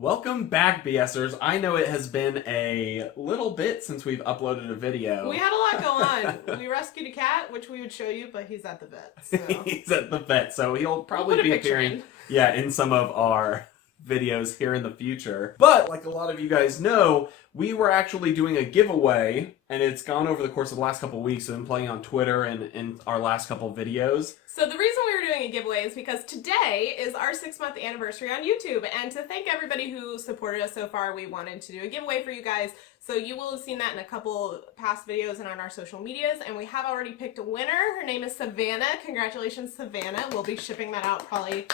Welcome back, BSers. I know it has been a little bit since we've uploaded a video. We had a lot go on. We rescued a cat, which we would show you, but he's at the vet. So. He's at the vet, so he'll probably be appearing in some of our videos here in the future. But like a lot of you guys know, we were actually doing a giveaway, and it's gone over the course of the last couple of weeks. I've been playing on Twitter and in our last couple of videos. So the reason we were doing a giveaway is because today is our 6-month anniversary on YouTube, and to thank everybody who supported us so far, we wanted to do a giveaway for you guys. So you will have seen that in a couple past videos and on our social medias, and we have already picked a winner. Her name is Savannah. Congratulations, Savannah. We'll be shipping that out probably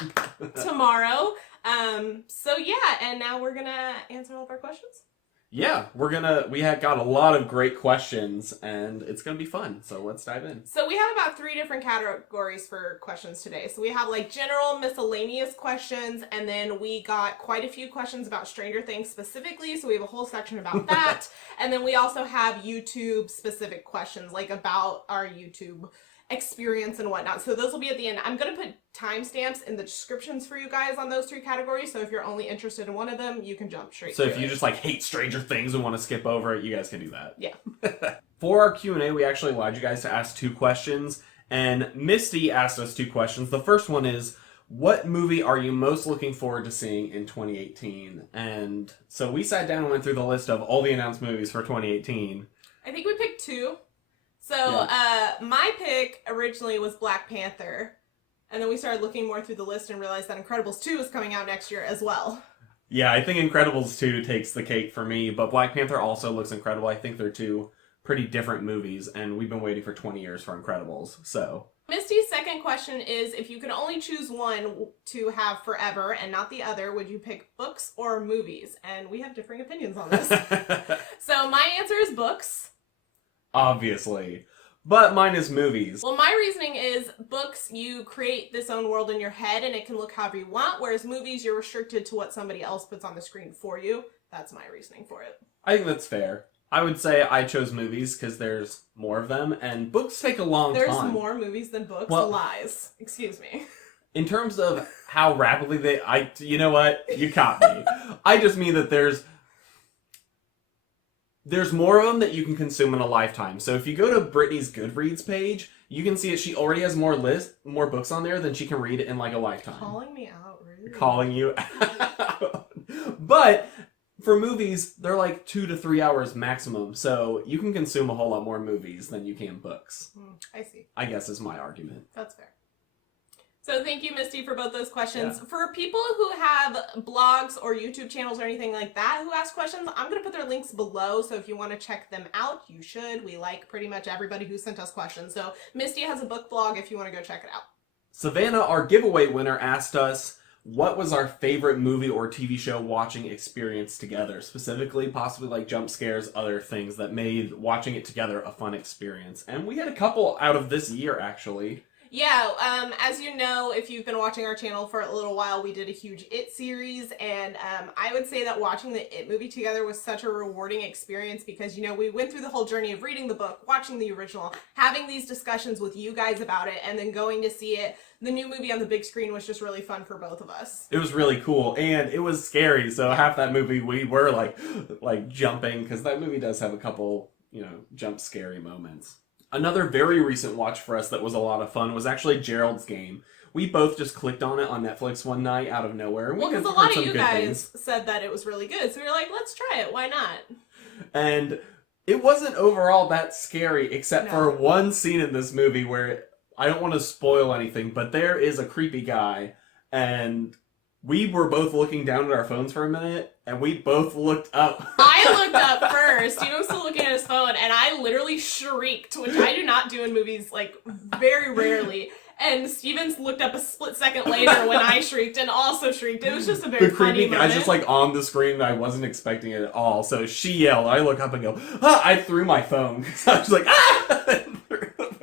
tomorrow. So yeah, and now we're gonna answer all of our questions. Yeah, we have got a lot of great questions, and it's gonna be fun, so let's dive in. So we have about 3 different categories for questions today. So we have like general miscellaneous questions, and then we got quite a few questions about Stranger Things specifically, so we have a whole section about that. And then we also have YouTube specific questions, like about our YouTube experience and whatnot. So those will be at the end. I'm going to put timestamps in the descriptions for you guys on those 3 categories, so if you're only interested in one of them, you can jump straight to it. So if you just like hate Stranger Things and want to skip over it, you guys can do that. Yeah. For our Q&A, we actually allowed you guys to ask 2 questions, and Misty asked us 2 questions. The first one is, what movie are you most looking forward to seeing in 2018? And so we sat down and went through the list of all the announced movies for 2018. I think we picked 2. So, my pick originally was Black Panther, and then we started looking more through the list and realized that Incredibles 2 is coming out next year as well. Yeah, I think Incredibles 2 takes the cake for me, but Black Panther also looks incredible. I think they're 2 pretty different movies, and we've been waiting for 20 years for Incredibles, so... Misty's second question is, if you could only choose one to have forever and not the other, would you pick books or movies? And we have differing opinions on this. So my answer is books. Obviously. But mine is movies. Well, my reasoning is books, you create this own world in your head and it can look however you want, whereas movies, you're restricted to what somebody else puts on the screen for you. That's my reasoning for it. I think that's fair. I would say I chose movies because there's more of them, and books take a long time. There's more movies than books? Well, lies. Excuse me. In terms of how rapidly you know what? You caught me. I just mean that there's more of them that you can consume in a lifetime. So if you go to Brittany's Goodreads page, you can see that she already has more books on there than she can read in like a lifetime. Calling me out, really? Calling you out. But for movies, they're like 2 to 3 hours maximum. So you can consume a whole lot more movies than you can books. I see. I guess is my argument. That's fair. So thank you, Misty, for both those questions. Yeah. For people who have blogs or YouTube channels or anything like that who ask questions, I'm going to put their links below, so if you want to check them out, you should. We like pretty much everybody who sent us questions. So Misty has a book blog if you want to go check it out. Savannah, our giveaway winner, asked us, what was our favorite movie or TV show watching experience together? Specifically, possibly like jump scares, other things that made watching it together a fun experience. And we had a couple out of this year, actually. Yeah, as you know, if you've been watching our channel for a little while, we did a huge It series, and I would say that watching the It movie together was such a rewarding experience because, you know, we went through the whole journey of reading the book, watching the original, having these discussions with you guys about it, and then going to see it. The new movie on the big screen was just really fun for both of us. It was really cool, and it was scary, so half that movie we were like jumping, because that movie does have a couple, you know, jump scary moments. Another very recent watch for us that was a lot of fun was actually Gerald's Game. We both just clicked on it on Netflix one night out of nowhere. Well, because a lot of you guys said that it was really good, so we were like, let's try it, why not? And it wasn't overall that scary, except for one scene in this movie where, I don't want to spoil anything, but there is a creepy guy, and we were both looking down at our phones for a minute, and we both looked up. I looked up first. Steven was still looking at his phone, and I literally shrieked, which I do not do in movies, like, very rarely. And Stevens looked up a split second later when I shrieked, and also shrieked. It was just a very funny moment. The creepy guy's just, like, on the screen, and I wasn't expecting it at all. So she yelled, I look up and go, ah! I threw my phone, because I was like, ah!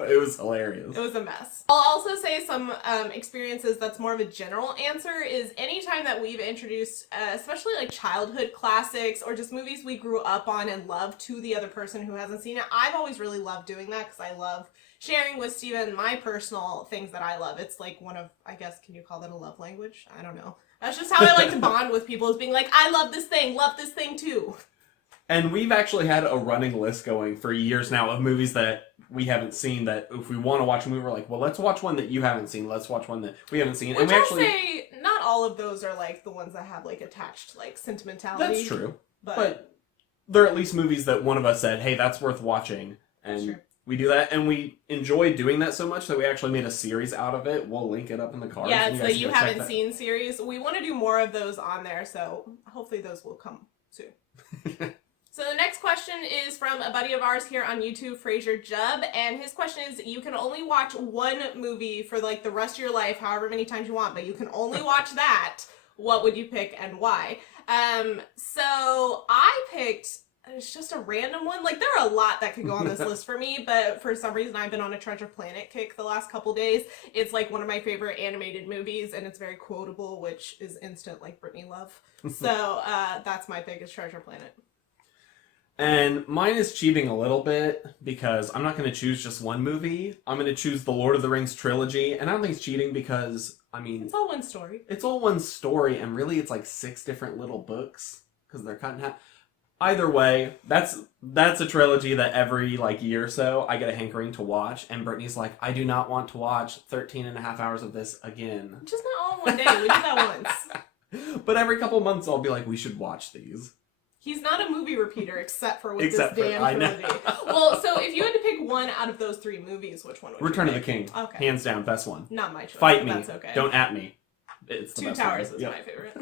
It was hilarious. It was a mess. I'll also say some experiences that's more of a general answer is anytime that we've introduced, especially like childhood classics or just movies we grew up on and loved to the other person who hasn't seen it. I've always really loved doing that because I love sharing with Steven my personal things that I love. It's like one of, I guess, can you call that a love language? I don't know. That's just how I like to bond with people, is being like, I love this thing too. And we've actually had a running list going for years now of movies that we haven't seen, that if we want to watch a movie, we're like, well, let's watch one that you haven't seen. Let's watch one that we haven't seen. Which and we I'll actually say, not all of those are like the ones that have like attached like sentimentality. That's true. But they're at least movies that one of us said, hey, that's worth watching. And we do that, and we enjoy doing that so much that we actually made a series out of it. We'll link it up in the cards. Yeah, it's the You Haven't Seen series. We want to do more of those on there, so hopefully those will come soon. So the next question is from a buddy of ours here on YouTube, Fraser Jubb, and his question is, you can only watch one movie for like the rest of your life, however many times you want, but you can only watch that. What would you pick and why? So I picked, it's just a random one. Like, there are a lot that could go on this list for me, but for some reason I've been on a Treasure Planet kick the last couple days. It's like one of my favorite animated movies, and it's very quotable, which is instant like Britney love. So that's my pick, is Treasure Planet. And mine is cheating a little bit, because I'm not going to choose just one movie. I'm going to choose the Lord of the Rings trilogy, and I don't think it's cheating because, I mean... It's all one story. It's all one story, and really it's like 6 different little books, because they're cut in half. Either way, that's a trilogy that every like year or so I get a hankering to watch, and Brittany's like, I do not want to watch 13 and a half hours of this again. Just not all in one day. We did that once. But every couple months I'll be like, we should watch these. He's not a movie repeater except for with Except this for, damn I know. trilogy. Well, so if you had to pick one out of those 3 movies, which one would Return you of pick? the King. Okay. Hands down, best one. Not my choice. Fight me. That's okay. Don't at me. It's the Two best Towers one. is Yep. my favorite.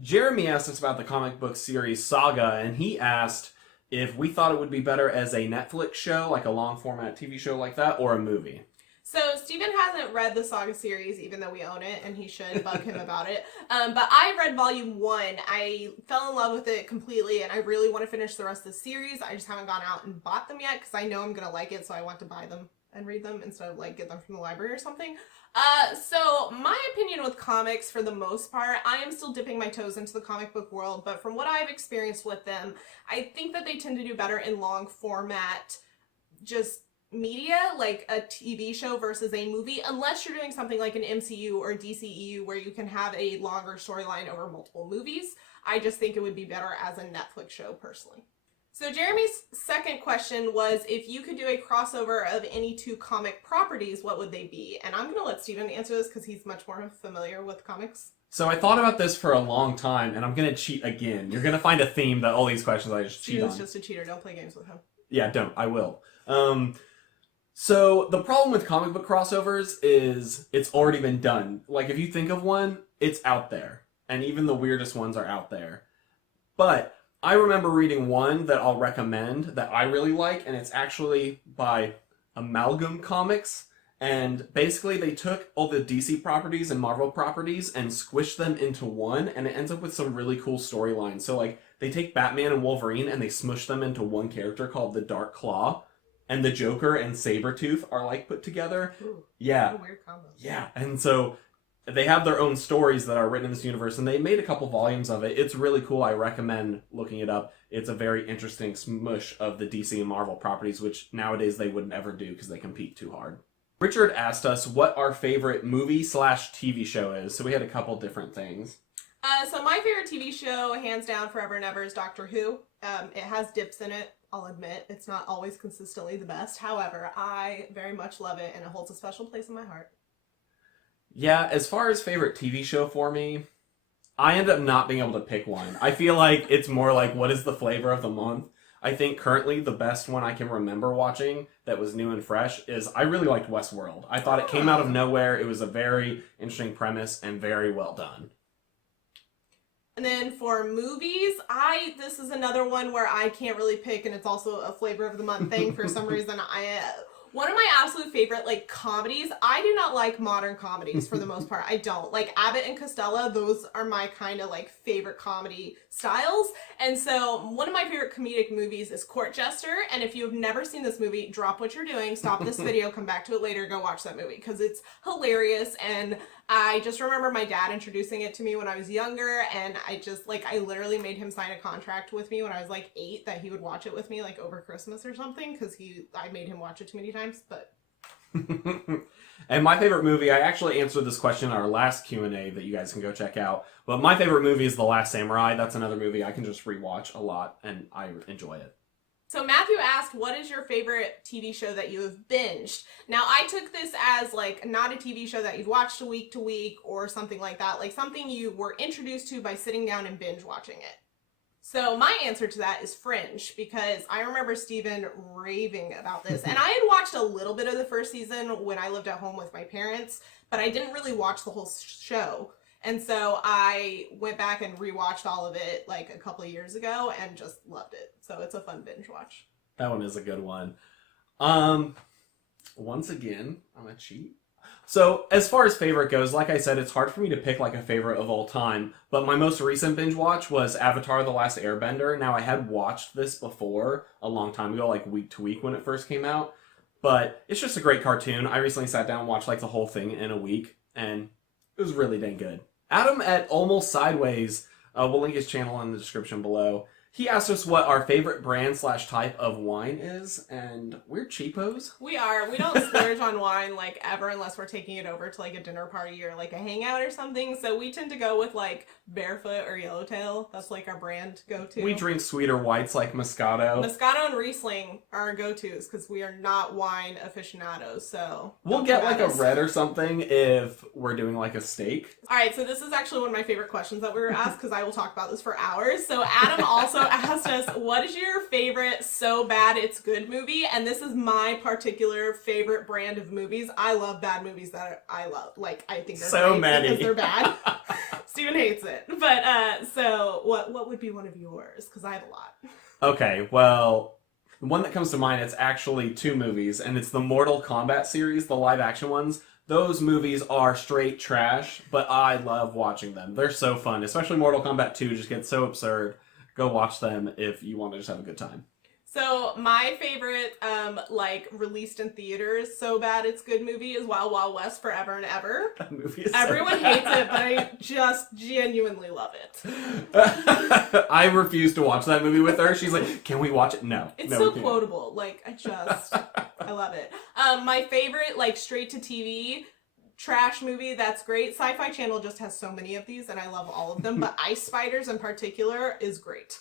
Jeremy asked us about the comic book series Saga, and he asked if we thought it would be better as a Netflix show, like a long format TV show like that, or a movie. So Steven hasn't read the Saga series, even though we own it, and he should bug him about it. But I read volume 1. I fell in love with it completely, and I really want to finish the rest of the series. I just haven't gone out and bought them yet, because I know I'm going to like it, so I want to buy them and read them instead of like get them from the library or something. So my opinion with comics, for the most part, I am still dipping my toes into the comic book world, but from what I've experienced with them, I think that they tend to do better in long format, just media, like a TV show versus a movie, unless you're doing something like an MCU or DCEU where you can have a longer storyline over multiple movies. I just think it would be better as a Netflix show, personally. So Jeremy's second question was, if you could do a crossover of any 2 comic properties, what would they be? And I'm going to let Steven answer this because he's much more familiar with comics. So I thought about this for a long time, and I'm going to cheat again. You're going to find a theme that all these questions I just cheat on. Steven's just a cheater. Don't play games with him. Yeah, don't. I will. So the problem with comic book crossovers is it's already been done. Like, if you think of one, it's out there. And even the weirdest ones are out there. But I remember reading one that I'll recommend that I really like, and it's actually by Amalgam Comics. And basically they took all the DC properties and Marvel properties and squished them into one, and it ends up with some really cool storylines. So like, they take Batman and Wolverine and they smush them into one character called the Dark Claw. And the Joker and Sabretooth are like put together. Ooh, yeah. what a weird combo. Yeah. And so they have their own stories that are written in this universe, and they made a couple volumes of it. It's really cool. I recommend looking it up. It's a very interesting smush of the DC and Marvel properties, which nowadays they would never do because they compete too hard. Richard asked us what our favorite movie/TV show is. So we had a couple different things. So my favorite TV show, hands down, forever and ever, is Doctor Who. It has dips in it, I'll admit. It's not always consistently the best. However, I very much love it, and it holds a special place in my heart. Yeah, as far as favorite TV show for me, I end up not being able to pick one. I feel like it's more like, what is the flavor of the month? I think currently the best one I can remember watching that was new and fresh is, I really liked Westworld. I thought it came out of nowhere. It was a very interesting premise and very well done. And then for movies, this is another one where I can't really pick, and it's also a flavor of the month thing for some reason. One of my absolute favorite, like, comedies, I do not like modern comedies for the most part. I don't. Like, Abbott and Costello, those are my kind of, like, favorite comedy styles. And so one of my favorite comedic movies is Court Jester. And if you have never seen this movie, drop what you're doing, stop this video, come back to it later, go watch that movie, because it's hilarious. And I just remember my dad introducing it to me when I was younger, and I literally made him sign a contract with me when I was like 8 that he would watch it with me like over Christmas or something, because I made him watch it too many times. But And my favorite movie, I actually answered this question in our last Q&A that you guys can go check out. But my favorite movie is The Last Samurai. That's another movie I can just rewatch a lot, and I enjoy it. So Matthew asked, what is your favorite TV show that you have binged? Now, I took this as, like, not a TV show that you've watched week to week or something like that. Like, something you were introduced to by sitting down and binge watching it. So my answer to that is Fringe, because I remember Steven raving about this. And I had watched a little bit of the first season when I lived at home with my parents, but I didn't really watch the whole show. And so I went back and rewatched all of it like a couple of years ago and just loved it. So it's a fun binge watch. That one is a good one. Once again, I'm gonna cheat. So, as far as favorite goes, like I said, it's hard for me to pick like a favorite of all time, but my most recent binge watch was Avatar: The Last Airbender. Now, I had watched this before a long time ago, like week to week when it first came out, but it's just a great cartoon. I recently sat down and watched like the whole thing in a week, and it was really dang good. Adam at Almost Sideways, we'll link his channel in the description below. He asked us what our favorite brand/type of wine is, and we're cheapos. We are. We don't splurge on wine like ever unless we're taking it over to like a dinner party or like a hangout or something. So we tend to go with like Barefoot or Yellowtail. That's like our brand go-to. We drink sweeter whites like Moscato. Moscato and Riesling are our go-tos because we are not wine aficionados. So we'll get like a red or something if we're doing like a steak. All right, so this is actually one of my favorite questions that we were asked because I will talk about this for hours. So Adam also asked us, what is your favorite so bad it's good movie? And this is my particular favorite brand of movies. I love bad movies that I love. Like, I think they're so great many because they're bad. Steven hates it. But so what would be one of yours? Because I have a lot. Okay, well, the one that comes to mind, it's actually two movies, and it's the Mortal Kombat series, the live action ones. Those movies are straight trash, but I love watching them. They're so fun, especially Mortal Kombat 2 just gets so absurd. Go watch them if you want to just have a good time. So my favorite, like, released in theaters, so bad it's good movie is Wild Wild West Forever and Ever. That movie is Everyone hates it, but I just genuinely love it. I refuse to watch that movie with her. She's like, can we watch it? No. It's no, so quotable. Like, I love it. My favorite, like, straight to TV trash movie that's great. Sci-Fi Channel just has so many of these, and I love all of them, but Ice Spiders in particular is great.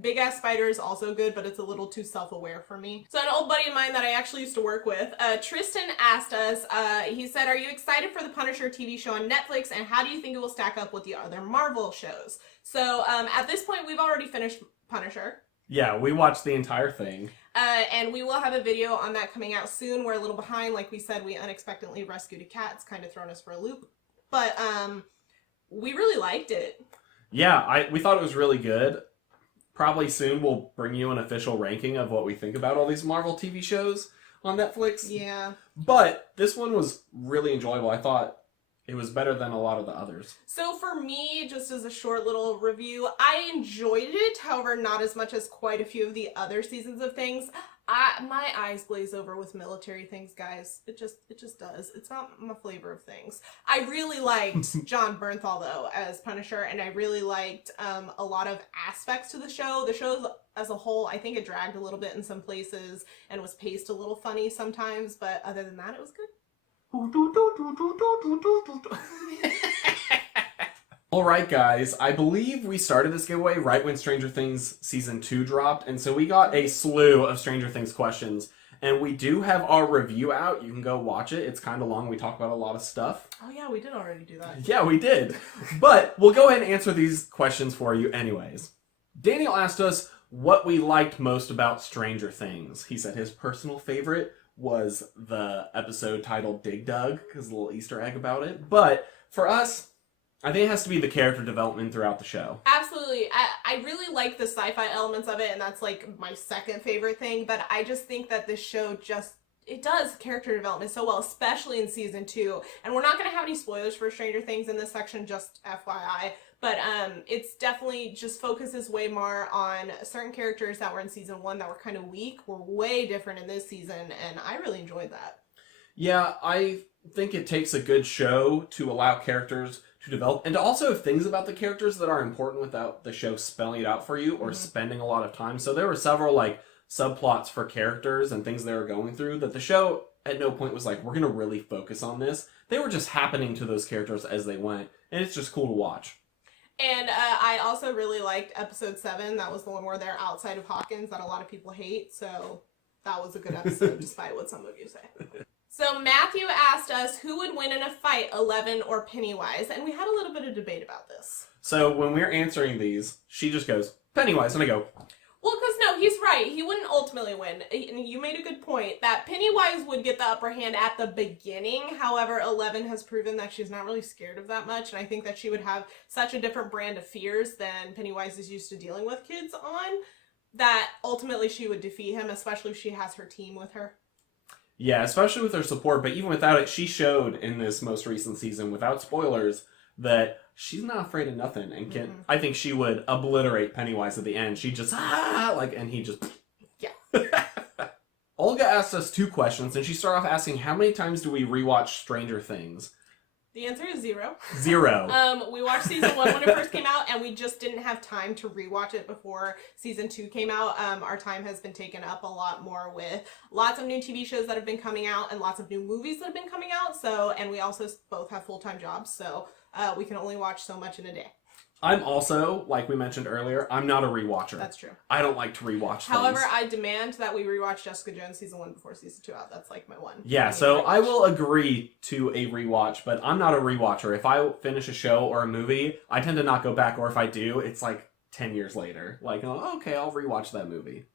Big Ass Spider is also good, but it's a little too self-aware for me. So an old buddy of mine that I actually used to work with, Tristan asked us, he said, are you excited for the Punisher TV show on Netflix, and how do you think it will stack up with the other Marvel shows? So at this point, we've already finished Punisher. Yeah, we watched the entire thing. And we will have a video on that coming out soon. We're a little behind. Like we said, we unexpectedly rescued a cat. It's kind of thrown us for a loop. But we really liked it. Yeah, we thought it was really good. Probably soon we'll bring you an official ranking of what we think about all these Marvel TV shows on Netflix. Yeah. But this one was really enjoyable. I thought it was better than a lot of the others. So for me, just as a short little review, I enjoyed it. However, not as much as quite a few of the other seasons of things. My eyes glaze over with military things, guys. It just does. It's not my flavor of things. I really liked John Bernthal, though, as Punisher, and I really liked a lot of aspects to the show. The show as a whole, I think it dragged a little bit in some places and was paced a little funny sometimes, but other than that, it was good. Alright guys, I believe we started this giveaway right when Stranger Things Season 2 dropped, and so we got a slew of Stranger Things questions, and we do have our review out. You can go watch it. It's kind of long. We talk about a lot of stuff. Oh yeah, we did already do that. Yeah, we did. But we'll go ahead and answer these questions for you anyways. Daniel asked us what we liked most about Stranger Things. He said his personal favorite was the episode titled Dig Dug, because a little Easter egg about it. But for us, I think it has to be the character development throughout the show. Absolutely. I really like the sci-fi elements of it, and that's like my second favorite thing, but I just think that this show it does character development so well, especially in season 2. And we're not going to have any spoilers for Stranger Things in this section, just FYI. But it's definitely just focuses way more on certain characters that were in season 1 that were kind of weak, were way different in this season, and I really enjoyed that. Yeah, I think it takes a good show to allow characters to develop, and to also have things about the characters that are important without the show spelling it out for you or spending a lot of time. So there were several like subplots for characters and things they were going through that the show at no point was like, we're going to really focus on this. They were just happening to those characters as they went, and it's just cool to watch. And I also really liked episode 7. That was the one where they're outside of Hawkins that a lot of people hate. So that was a good episode, despite what some of you say. So Matthew asked us who would win in a fight, Eleven or Pennywise, and we had a little bit of debate about this. So when we're answering these, she just goes, Pennywise, and I go, well, because no, he's right. He wouldn't ultimately win. And you made a good point that Pennywise would get the upper hand at the beginning. However, Eleven has proven that she's not really scared of that much. And I think that she would have such a different brand of fears than Pennywise is used to dealing with kids on, that ultimately she would defeat him, especially if she has her team with her. Yeah, especially with her support. But even without it, she showed in this most recent season, without spoilers, that she's not afraid of nothing, and can. I think she would obliterate Pennywise at the end. She just and he just yeah. Olga asked us 2 questions, and she started off asking, how many times do we rewatch Stranger Things? The answer is 0. 0. We watched season 1 when it first came out, and we just didn't have time to rewatch it before season 2 came out. Our time has been taken up a lot more with lots of new TV shows that have been coming out and lots of new movies that have been coming out. So, and we also both have full-time jobs, so we can only watch so much in a day. I'm also, like we mentioned earlier, I'm not a rewatcher. That's true. I don't like to rewatch However, things. I demand that we rewatch Jessica Jones season 1 before season 2 out. That's like my one. Yeah, so I will agree to a rewatch, but I'm not a rewatcher. If I finish a show or a movie, I tend to not go back, or if I do, it's like 10 years later. Like, oh, okay, I'll rewatch that movie.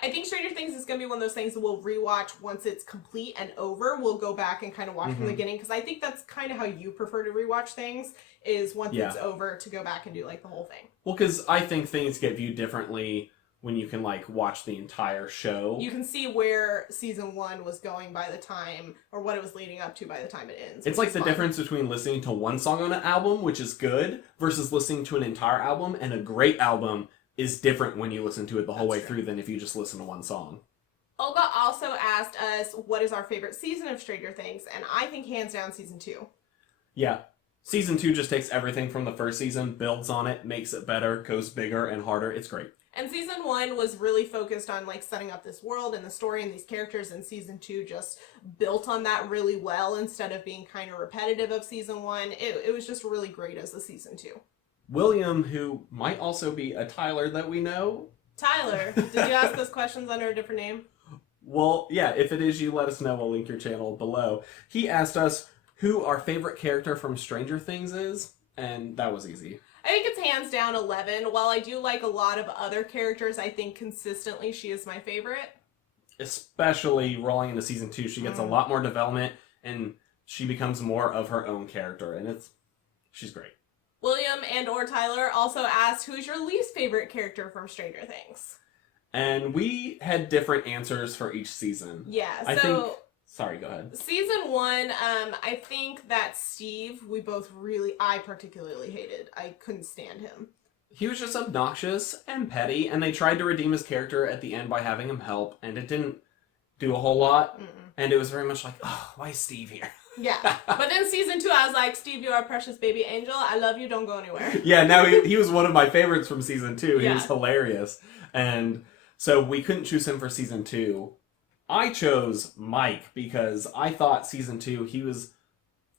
I think Stranger Things is going to be one of those things that we'll rewatch once it's complete and over. We'll go back and kind of watch from the beginning, because I think that's kind of how you prefer to rewatch things, is once it's over to go back and do like the whole thing. Well, because I think things get viewed differently when you can like watch the entire show. You can see where season 1 was going by the time, or what it was leading up to by the time it ends. It's like the difference between listening to one song on an album, which is good, versus listening to an entire album, and a great album is different when you listen to it the whole way through than if you just listen to one song. Olga also asked us what is our favorite season of Stranger Things, and I think hands down season 2. Yeah. Season 2 just takes everything from the first season, builds on it, makes it better, goes bigger and harder. It's great. And season 1 was really focused on like setting up this world and the story and these characters, and season 2 just built on that really well instead of being kind of repetitive of season 1. It was just really great as a season 2. William, who might also be a Tyler that we know. Tyler, did you ask those questions under a different name? Well, yeah, if it is you, let us know. We'll link your channel below. He asked us who our favorite character from Stranger Things is, and that was easy. I think it's hands down 11. While I do like a lot of other characters, I think consistently she is my favorite. Especially rolling into season 2, she gets a lot more development, and she becomes more of her own character, and she's great. William and or Tyler also asked, who's your least favorite character from Stranger Things? And we had different answers for each season. Yeah, Sorry, go ahead. Season 1, I think that Steve, I particularly hated. I couldn't stand him. He was just obnoxious and petty, and they tried to redeem his character at the end by having him help, and it didn't do a whole lot. And it was very much like, oh, why is Steve here? Yeah, but then season 2, I was like, Steve, you're a precious baby angel. I love you. Don't go anywhere. Yeah, no, he was one of my favorites from season 2. He was hilarious. And so we couldn't choose him for season 2. I chose Mike because I thought season 2, he was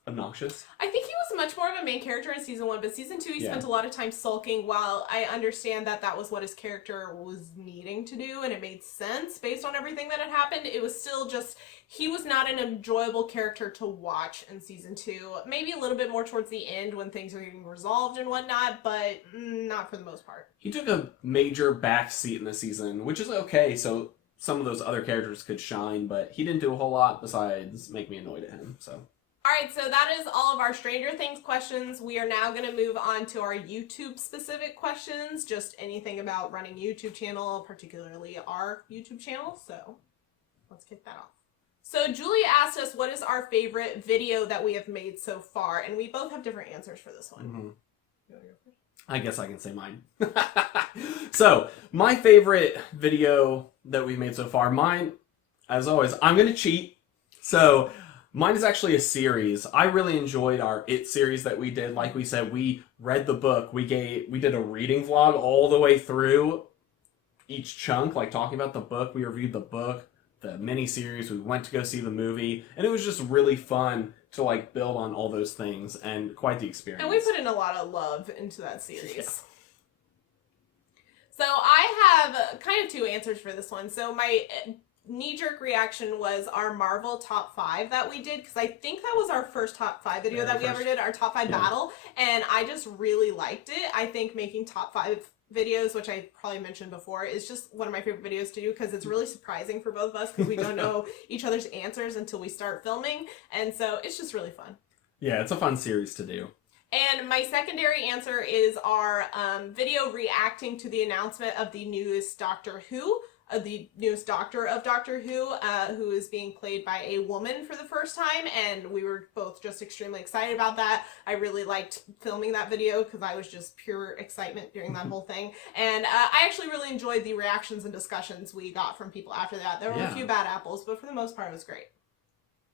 obnoxious. I think he was much more of a main character in season 1, but season 2 he spent a lot of time sulking. While I understand that that was what his character was needing to do, and it made sense based on everything that had happened, it was still just, he was not an enjoyable character to watch in season 2. Maybe a little bit more towards the end when things are getting resolved and whatnot, but not for the most part. He took a major backseat in the season, which is okay, so some of those other characters could shine, but he didn't do a whole lot besides make me annoyed at him, so. Alright, so that is all of our Stranger Things questions. We are now going to move on to our YouTube-specific questions, just anything about running YouTube channel, particularly our YouTube channel, so let's kick that off. So Julie asked us what is our favorite video that we have made so far, and we both have different answers for this one. You want to go first? I guess I can say mine. So, my favorite video that we've made so far, mine, as always, I'm going to cheat. So, mine is actually a series. I really enjoyed our It series that we did. Like we said, we read the book. We did a reading vlog all the way through each chunk, like talking about the book. We reviewed the book, the mini-series, we went to go see the movie, and it was just really fun to like build on all those things, and quite the experience. And we put in a lot of love into that series. Yeah. So I have kind of two answers for this one. So my knee-jerk reaction was our Marvel top 5 that we did, because I think that was our first top 5 video that we ever did, our top 5 battle, and I just really liked it. I think making top 5 videos, which I probably mentioned before, is just one of my favorite videos to do, because it's really surprising for both of us, because we don't know each other's answers until we start filming, and so it's just really fun. Yeah, it's a fun series to do. And my secondary answer is our video reacting to the announcement of the newest Doctor Who, the newest Doctor of Doctor who is being played by a woman for the first time, and we were both just extremely excited about that. I really liked filming that video because I was just pure excitement during that whole thing, and I actually really enjoyed the reactions and discussions we got from people after that. There were a few bad apples, but for the most part it was great.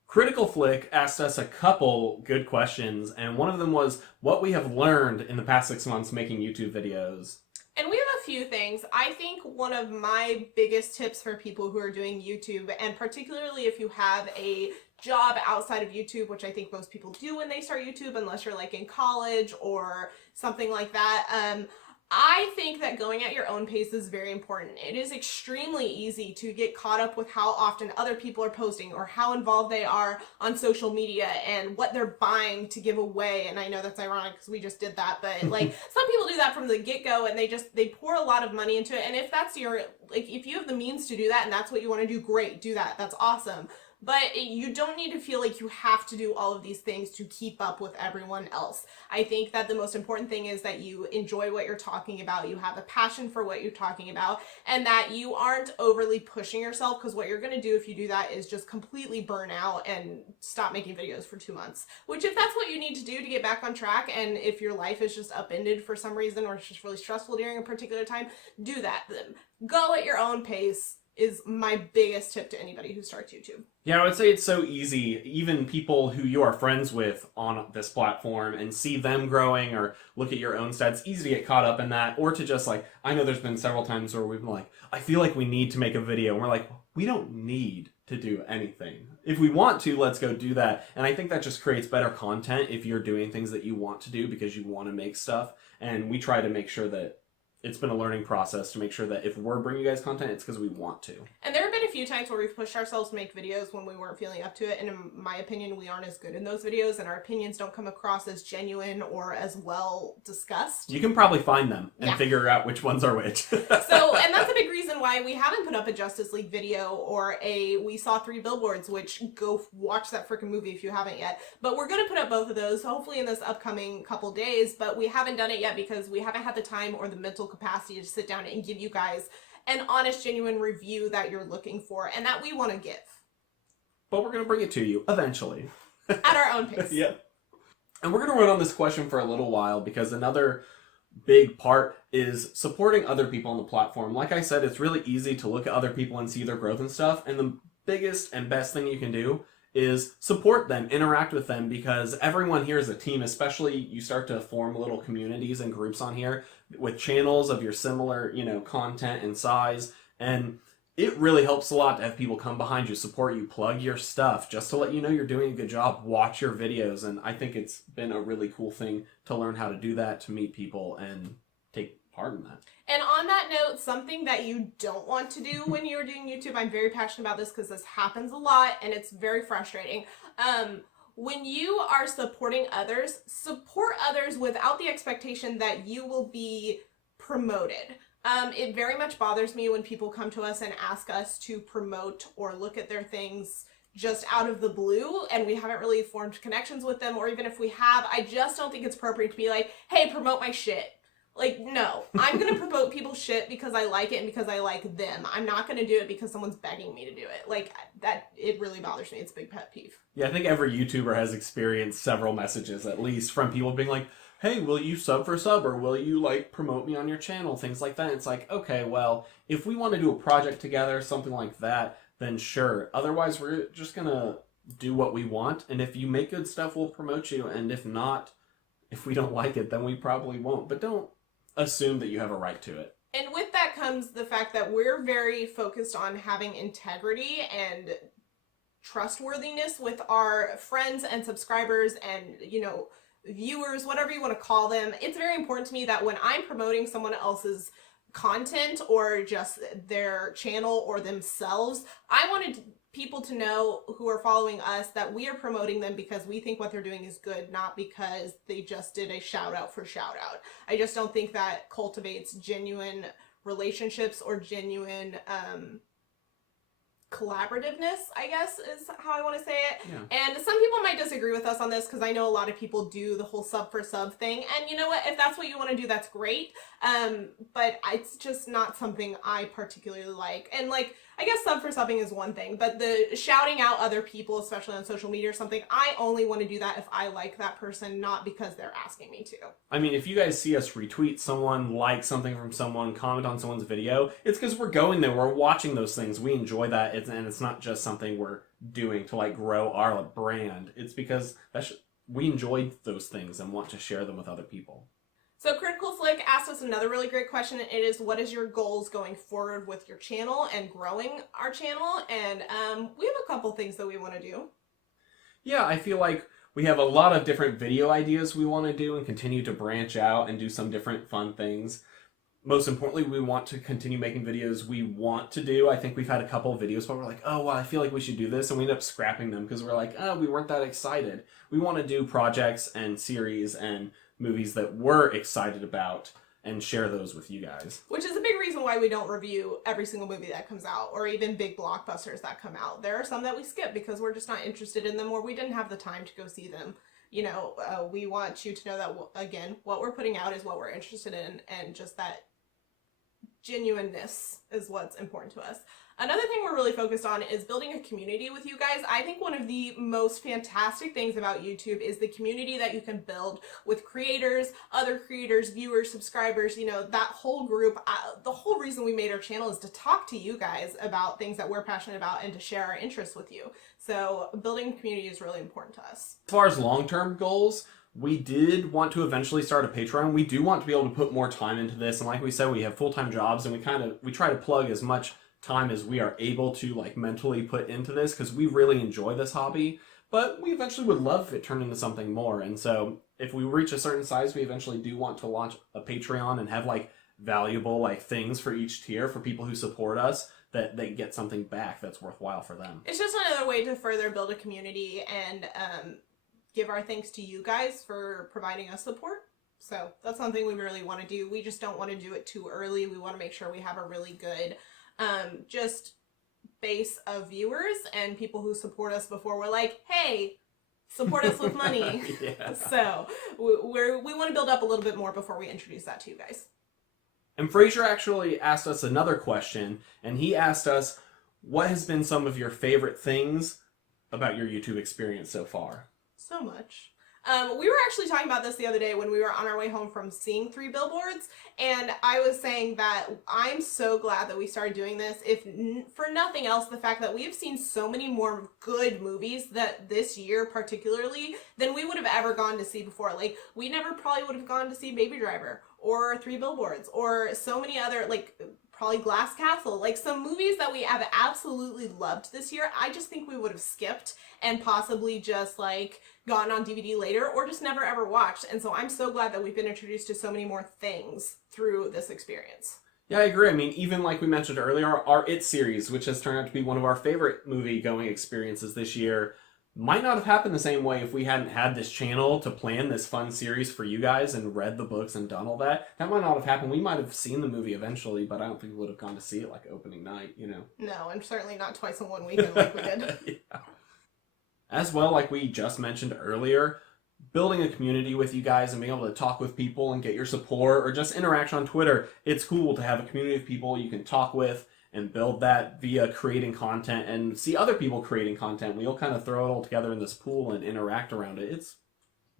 Critical Flick asked us a couple good questions, and one of them was what we have learned in the past 6 months making YouTube videos. And we have a few things. I think one of my biggest tips for people who are doing YouTube, and particularly if you have a job outside of YouTube, which I think most people do when they start YouTube, unless you're like in college or something like that, I think that going at your own pace is very important. It is extremely easy to get caught up with how often other people are posting or how involved they are on social media and what they're buying to give away. And I know that's ironic because we just did that, but like some people do that from the get-go and they pour a lot of money into it. And if that's your, like, if you have the means to do that and that's what you want to do, great, do that. That's awesome. But you don't need to feel like you have to do all of these things to keep up with everyone else. I think that the most important thing is that you enjoy what you're talking about, you have a passion for what you're talking about, and that you aren't overly pushing yourself, because what you're going to do if you do that is just completely burn out and stop making videos for 2 months. Which, if that's what you need to do to get back on track, and if your life is just upended for some reason or it's just really stressful during a particular time, do that. Go at your own pace is my biggest tip to anybody who starts YouTube. Yeah, I would say it's so easy, even people who you are friends with on this platform, and see them growing or look at your own stats, it's easy to get caught up in that, or to just like, I know there's been several times where we've been like, I feel like we need to make a video, and we're like, we don't need to do anything. If we want to, let's go do that. And I think that just creates better content if you're doing things that you want to do because you want to make stuff, and we try to make sure that it's been a learning process to make sure that if we're bringing you guys content, it's because we want to. And there have been a few times where we've pushed ourselves to make videos when we weren't feeling up to it, and in my opinion, we aren't as good in those videos, and our opinions don't come across as genuine or as well discussed. You can probably find them and figure out which ones are which. So, and that's a big reason why we haven't put up a Justice League video or a We Saw 3 Billboards, which go watch that freaking movie if you haven't yet. But we're going to put up both of those, hopefully in this upcoming couple days, but we haven't done it yet because we haven't had the time or the mental capacity to sit down and give you guys an honest, genuine review that you're looking for and that we want to give. But we're going to bring it to you eventually. At our own pace. Yeah. And we're going to run on this question for a little while because another big part is supporting other people on the platform. Like I said, it's really easy to look at other people and see their growth and stuff. And the biggest and best thing you can do is support them, interact with them, because everyone here is a team, especially you start to form little communities and groups on here with channels of your similar, content and size. And it really helps a lot to have people come behind you, support you, plug your stuff, just to let you know you're doing a good job, watch your videos. And I think it's been a really cool thing to learn how to do that, to meet people and take part in that. And on that note, something that you don't want to do when you're doing YouTube, I'm very passionate about this because this happens a lot and it's very frustrating. When you are supporting others, support others without the expectation that you will be promoted. It very much bothers me when people come to us and ask us to promote or look at their things just out of the blue and we haven't really formed connections with them, or even if we have, I just don't think it's appropriate to be like, hey, promote my shit. Like, no, I'm going to promote people's shit because I like it and because I like them. I'm not going to do it because someone's begging me to do it. Like, that, it really bothers me. It's a big pet peeve. Yeah, I think every YouTuber has experienced several messages, at least, from people being like, hey, will you sub for sub, or will you, promote me on your channel, things like that. It's like, okay, well, if we want to do a project together, something like that, then sure. Otherwise, we're just going to do what we want, and if you make good stuff, we'll promote you, and if not, if we don't like it, then we probably won't. But don't assume that you have a right to it. And with that that comes the fact that we're very focused on having integrity and trustworthiness with our friends and subscribers and, you know, viewers, whatever you want to call them. It's very important to me that when I'm promoting someone else's content or just their channel or themselves, I wanted people to know who are following us that we are promoting them because we think what they're doing is good, not because they just did a shout out for shout out. I just don't think that cultivates genuine relationships or genuine collaborativeness, I guess is how I want to say it. Yeah. And some people might disagree with us on this because I know a lot of people do the whole sub for sub thing. And you know what? If that's what you want to do, that's great. But it's just not something I particularly like. And like, I guess sub for subbing is one thing, but the shouting out other people, especially on social media or something, I only want to do that if I like that person, not because they're asking me to. I mean, if you guys see us retweet someone, like something from someone, comment on someone's video, it's because we're going there, we're watching those things, we enjoy that, and it's not just something we're doing to like grow our brand. It's because we enjoyed those things and want to share them with other people. So Critical Flick asked us another really great question, and it is, what is your goals going forward with your channel and growing our channel? And we have a couple things that we want to do. Yeah, I feel like we have a lot of different video ideas we want to do and continue to branch out and do some different fun things. Most importantly, we want to continue making videos we want to do. I think we've had a couple of videos where we're like, oh, well, I feel like we should do this, and we end up scrapping them because we're like, oh, we weren't that excited. We want to do projects and series and movies that we're excited about and share those with you guys. Which is a big reason why we don't review every single movie that comes out or even big blockbusters that come out. There are some that we skip because we're just not interested in them or we didn't have the time to go see them. You know, we want you to know that, again, what we're putting out is what we're interested in, and just that genuineness is what's important to us. Another thing we're really focused on is building a community with you guys. I think one of the most fantastic things about YouTube is the community that you can build with creators, other creators, viewers, subscribers, you know, that whole group. The whole reason we made our channel is to talk to you guys about things that we're passionate about and to share our interests with you. So building a community is really important to us. As far as long-term goals, we did want to eventually start a Patreon. We do want to be able to put more time into this. And like we said, we have full-time jobs, and we try to plug as much time as we are able to like mentally put into this because we really enjoy this hobby, but we eventually would love if it turned into something more. And so if we reach a certain size, we eventually do want to launch a Patreon and have like valuable like things for each tier for people who support us, that they get something back that's worthwhile for them. It's just another way to further build a community and give our thanks to you guys for providing us support. So that's something we really want to do. We just don't want to do it too early. We want to make sure we have a really good just base of viewers and people who support us before we're like, hey, support us with money. Yeah. So we want to build up a little bit more before we introduce that to you guys. And Fraser actually asked us another question, and he asked us, what has been some of your favorite things about your YouTube experience so far? So much. We were actually talking about this the other day when we were on our way home from seeing 3 Billboards, and I was saying that I'm so glad that we started doing this, if for nothing else, the fact that we have seen so many more good movies that this year particularly than we would have ever gone to see before. Like, we never probably would have gone to see Baby Driver or 3 Billboards or so many other, like, probably Glass Castle, like some movies that we have absolutely loved this year. I just think we would have skipped and possibly just like gotten on DVD later or just never ever watched. And so I'm so glad that we've been introduced to so many more things through this experience. Yeah, I agree. I mean, even like we mentioned earlier, our It series, which has turned out to be one of our favorite movie going experiences this year, might not have happened the same way if we hadn't had this channel to plan this fun series for you guys and read the books and done all that. That might not have happened. We might have seen the movie eventually, but I don't think we would have gone to see it like opening night, you know? No, and certainly not twice in one weekend like we did. Yeah. As well, like we just mentioned earlier, building a community with you guys and being able to talk with people and get your support or just interact on Twitter. It's cool to have a community of people you can talk with and build that via creating content and see other people creating content. We all kind of throw it all together in this pool and interact around it. It's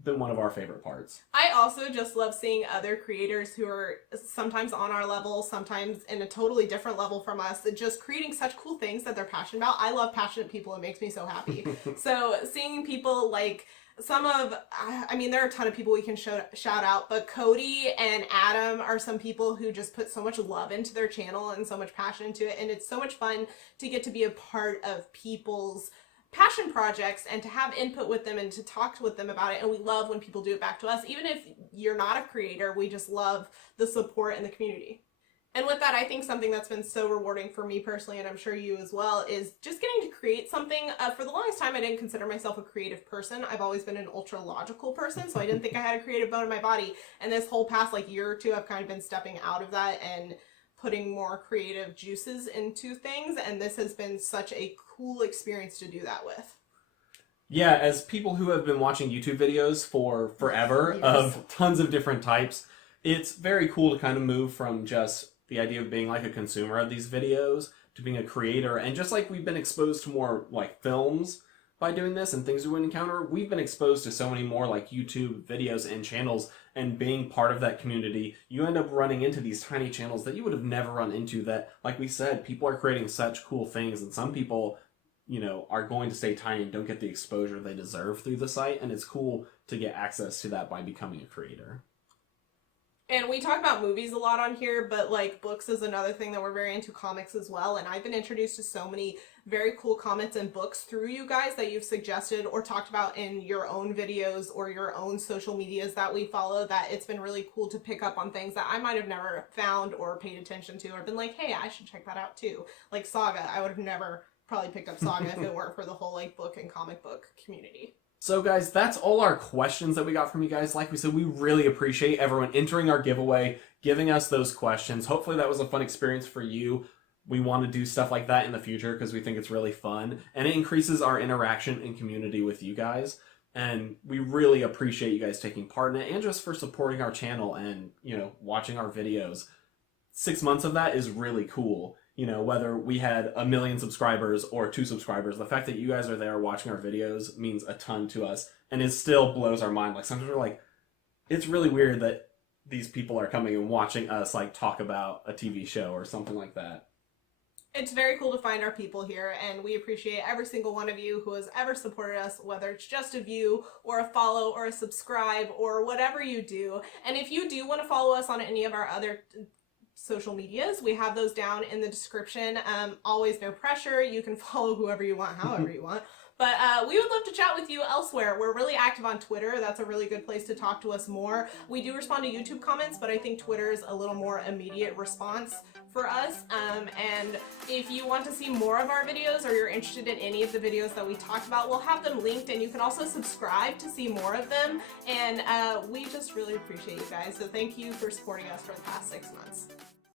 been one of our favorite parts. I also just love seeing other creators who are sometimes on our level, sometimes in a totally different level from us, just creating such cool things that they're passionate about. I love passionate people. It makes me so happy. So seeing people like there are a ton of people we can shout out, but Cody and Adam are some people who just put so much love into their channel and so much passion into it, and it's so much fun to get to be a part of people's passion projects and to have input with them and to talk with them about it. And we love when people do it back to us. Even if you're not a creator, we just love the support in the community. And with that, I think something that's been so rewarding for me personally, and I'm sure you as well, is just getting to create something. For the longest time, I didn't consider myself a creative person. I've always been an ultra logical person, so I didn't think I had a creative bone in my body. And this whole past year or two, I've kind of been stepping out of that and putting more creative juices into things. And this has been such a cool experience to do that with. Yeah, as people who have been watching YouTube videos for forever of tons of different types, it's very cool to kind of move from just the idea of being like a consumer of these videos to being a creator. And just like we've been exposed to more like films by doing this and things we would encounter, we've been exposed to so many more like YouTube videos and channels, and being part of that community, you end up running into these tiny channels that you would have never run into that, like we said, people are creating such cool things, and some people, you know, are going to stay tiny and don't get the exposure they deserve through the site, and it's cool to get access to that by becoming a creator. And we talk about movies a lot on here, but like books is another thing that we're very into, comics as well. And I've been introduced to so many very cool comics and books through you guys that you've suggested or talked about in your own videos or your own social medias that we follow, that it's been really cool to pick up on things that I might have never found or paid attention to, or been like, hey, I should check that out too. Like Saga, I would have never probably picked up Saga if it weren't for the whole like book and comic book community. So guys, that's all our questions that we got from you guys. Like we said, we really appreciate everyone entering our giveaway, giving us those questions. Hopefully that was a fun experience for you. We want to do stuff like that in the future because we think it's really fun, and it increases our interaction and community with you guys. And we really appreciate you guys taking part in it and just for supporting our channel and, you know, watching our videos. 6 months of that is really cool. You know, whether we had 1 million subscribers or 2 subscribers, the fact that you guys are there watching our videos means a ton to us, and it still blows our mind. Like, sometimes we're like, it's really weird that these people are coming and watching us like talk about a TV show or something like that. It's very cool to find our people here, and we appreciate every single one of you who has ever supported us, whether it's just a view or a follow or a subscribe or whatever you do. And if you do want to follow us on any of our other social medias, we have those down in the description. Always no pressure. You can follow whoever you want, however you want. But we would love to chat with you elsewhere. We're really active on Twitter. That's a really good place to talk to us more. We do respond to YouTube comments, but I think Twitter is a little more immediate response for us. And if you want to see more of our videos or you're interested in any of the videos that we talked about, we'll have them linked, and you can also subscribe to see more of them. And we just really appreciate you guys. So thank you for supporting us for the past 6 months.